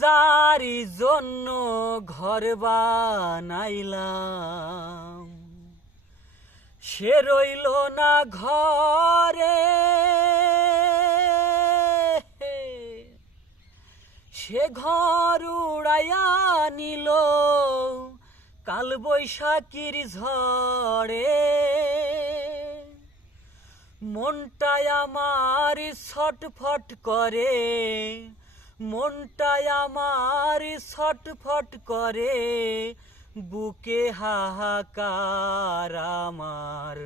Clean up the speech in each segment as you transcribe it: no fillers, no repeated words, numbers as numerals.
যার জন্য ঘর বানাইলাম সে রইল না ঘরে, সে ঘর উড়াইয়া নিল কাল বৈশাখীর ঝড়ে। মনটায় আমার ছটফট করে, মনটায় আমার ছটফট করে, বুকে হাহাকার আমার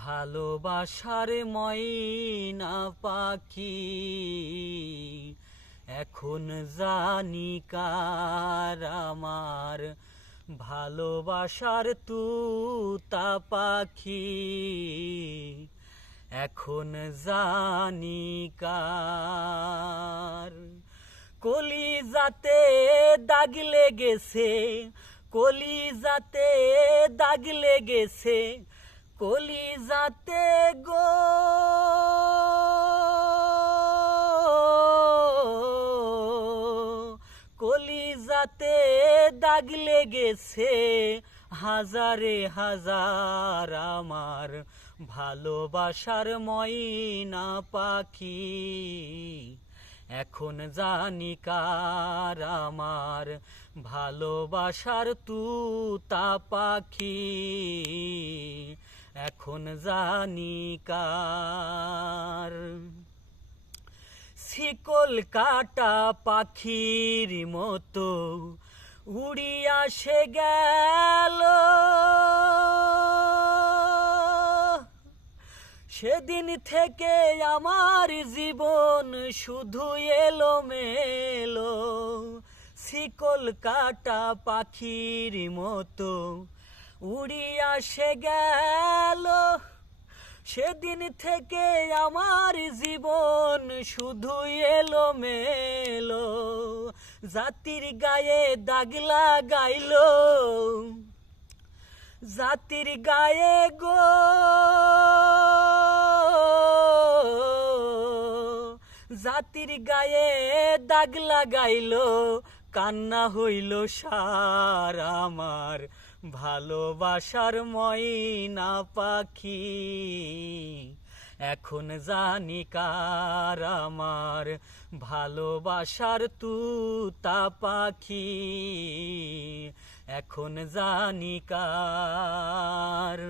ভালোবাসার ময়না পাখি। এখন জানি কার আমার ভালোবাসার তুতা পাখি, এখন জানি কার। কলিজাতে দাগ লেগেছে, কলিজাতে দাগ লেগেছে, কলিজাতে গো কলিজাতে দাগ লেগেছে, হাজারে হাজার আমার ভালোবাসার ময়না পাখি। এখন জানি কার আমার ভালোবাসার তুতা পাখি, এখন জানি কার। শিকল কাটা পাখির মতো উড়িয়া সে গেল, সেদিন থেকে আমার জীবন শুধু এলোমেলো। শিকল কাটা পাখির মতো উড়িয়া সে গেল, সেদিন থেকে আমার জীবন শুধু এলোমেলো। জাতির গায়ে দাগ লাগাইল, জাতির গায়ে গো জাতির গায়ে দাগ লাগাইল, কান্না হইল সার আমার ভালোবাসার ময়না পাখি। এখন জানি কার আমার ভালোবাসার তুতা পাখি, এখন জানি কার।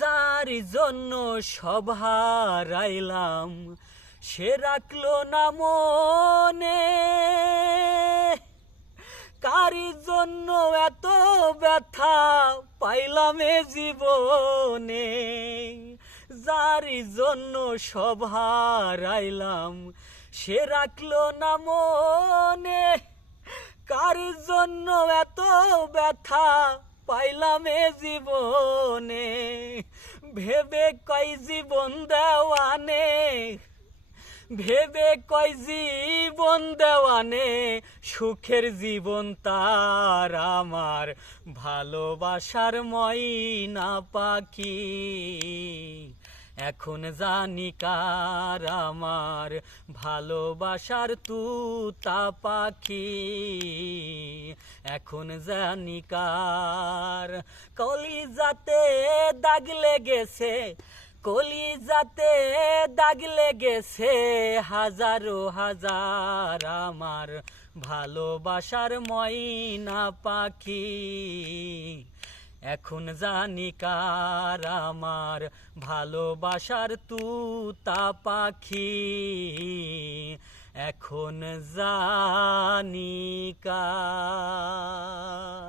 যার জন্য সব হারাইলাম সে রাখলো না মনে, কারি জন্য এত ব্যথা পাইলাম এ জীবনে। যার জন্য সব হারাইলাম সে রাখলো না মনে, কার জন্য এত ব্যথা পাইলাম এ জীবনে। ভেবে কয় জীবন দেওয়ানে, ভেবে কয় জীবন দেওয়ানে, সুখের জীবন তার আমার ভালোবাসার ময়না পাখি। এখন জানি কার আমার ভালোবাসার তুতা পাখি, এখন জানি কার। কলিজাতে দাগ লেগেছে, কলিজাতে দাগ লেগেছে, হাজারো হাজার আমার ভালোবাসার ময়না পাখি। এখন জানি কার আমার ভালোবাসার তুতা পাখি, এখন জানি কার।